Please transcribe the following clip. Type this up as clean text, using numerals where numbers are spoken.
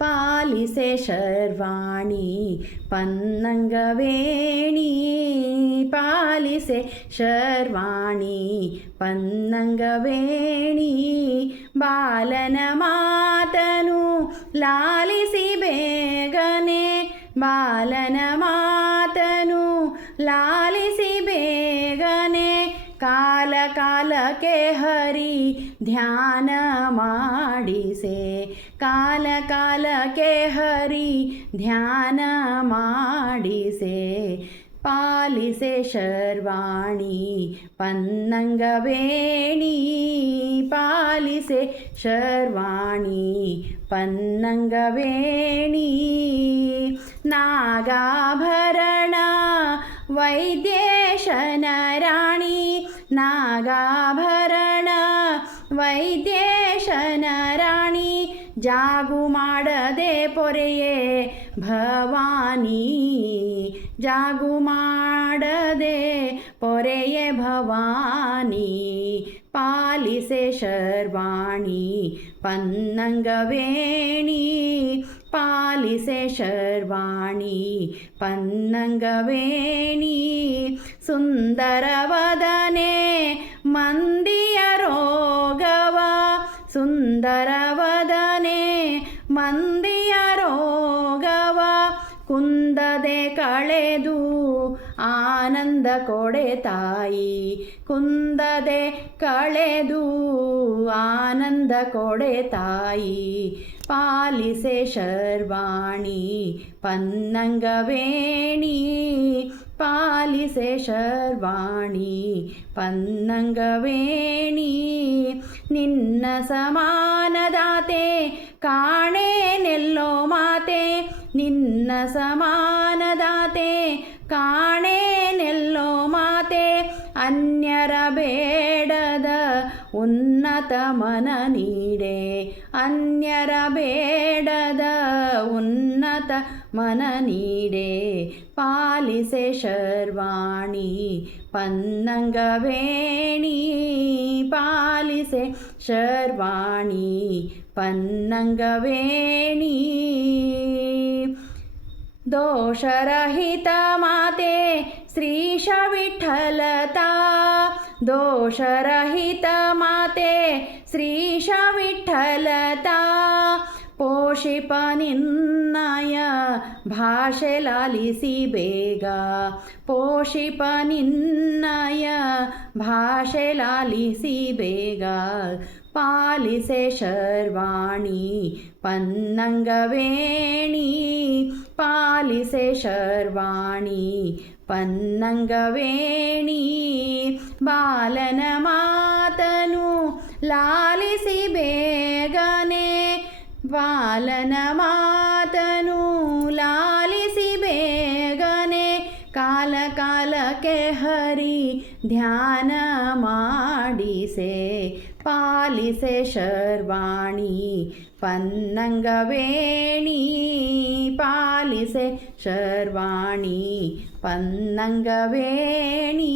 ಪಾಲಿಸೆ ಶರ್ವಾಣಿ ಪನ್ನಂಗವೇಣಿ ಪಾಲಿಸೆ ಶರ್ವಾಣಿ ಪನ್ನಂಗವೇಣಿ ಬಾಲನ ಮಾತನು ಲಾಲಿಸಿ ಬೇಗನೆ ಬಾಲನ ಮಾತನು ಲಾಲಿಸಿ ಬೇಗನೆ ಕಾಲ ಕಾಲಕ್ಕೆ ಹರಿ ಧ್ಯಾನ ಮಾಡಿಸೆ ಕಾಲ ಕಾಲಕ್ಕೆ ಹರಿ ಧ್ಯಾನ ಮಾಡಿಸೆ ಪಾಲಿಸೆ ಶರ್ವಾಣಿ ಪನ್ನಂಗವೇಣಿ ಪಾಲಿಸೆ ಶರ್ವಾಣಿ ಪನ್ನಂಗವೇಣಿ ನಾಗಾಭರಣ ವೈದ್ಯೇಶನ ರಾಣಿ ನಾಗಾಭರಣ ವೈದ್ಯೇಶನ ರಾಣಿ ಜಾಗು ಮಾಡದೆ ಪೊರೆಯೇ ಭವಾನಿ ಜಾಗು ಮಾಡದೆ ಪೊರೆಯೇ ಭವಾನಿ ಪಾಲಿಸೆ ಶರ್ವಾಣಿ ಪನ್ನಂಗವೇಣಿ ಪಾಲಿಸೆ ಶರ್ವಾಣಿ ಪನ್ನಂಗವೇಣಿ ಸುಂದರವದನೆ ಮಂದಿಯ ರೋಗವ ಸುಂದರವದನೆ ಮಂದಿಯ ರೋಗವ ಕುಂದದೆ ಕಳೆದು ಆನಂದ ಕೊಡೆ ತಾಯಿ ಕುಂದದೆ ಕಳೆದು ಆನಂದ ಕೊಡೆ ತಾಯಿ ಪಾಲಿಸೆ ಶರ್ವಾಣಿ ಪನ್ನಂಗವೇಣಿ ಪಾಲಿಸೆ ಶರ್ವಾಣಿ ಪನ್ನಂಗವೇಣಿ ನಿನ್ನ ಸಮಾನದಾತೆ ಕಾಣೇನೆಲ್ಲೋ ಮಾತೆ ನಿನ್ನ ಸಮಾನದಾತೆ ಕಾಣೇನೆಲ್ಲೋ ಮಾತೆ ಅನ್ಯರ ಬೇಡದ ಉನ್ನತ ಮನ ನೀಡೆ ಅನ್ಯರ ಬೇಡದ ಉನ್ನತ ಮನ ನೀಡೆ ಪಾಲಿಸೆ ಶರ್ವಾಣಿ ಪನ್ನಂಗವೇಣಿ ಪಾಲಿಸೆ ಶರ್ವಾಣಿ ಪನ್ನಂಗವೇಣಿ ದೋಷರಹಿತ ಮಾತೆ ಶ್ರೀಶ ವಿಠ್ಠಲತಾ ದೋಷರಹಿತ ಮಾತೆ ಶ್ರೀಶ ವಿಠ್ಠಲತಾ ಪೋಷಿಪ ನಿನ್ನಯ ಭಾಷೆ ಲಾಲಿಸಿ ಬೇಗ ಪೋಷಿಪ ನಿನ್ನಯ ಭಾಷೆ ಲಾಲಿಸಿ ಬೇಗ ಪಾಲಿಸೆ ಶರ್ವಾಣಿ ಪನ್ನಂಗವೇಣಿ ಪಾಲಿಸೆ ಶರ್ವಾಣಿ ಪನ್ನಂಗವೇಣಿ ಬಾಲನ ಮಾತನು ಲಾಲಿಸಿ ಬೇಗನೆ ಬಾಲನ ಮಾತನು ಲಾಲಿಸಿ ಬೇಗನೆ ಕಾಲ ಕಾಲಕ್ಕೆ ಹರಿ ಧ್ಯಾನ ಮಾಡಿಸೆ ಪಾಲಿಸೆ ಶರ್ವಾಣಿ ಪನ್ನಂಗವೇಣಿ ಪಾಲಿಸೆ ಶರ್ವಾಣಿ ಪನ್ನಂಗವೇಣಿ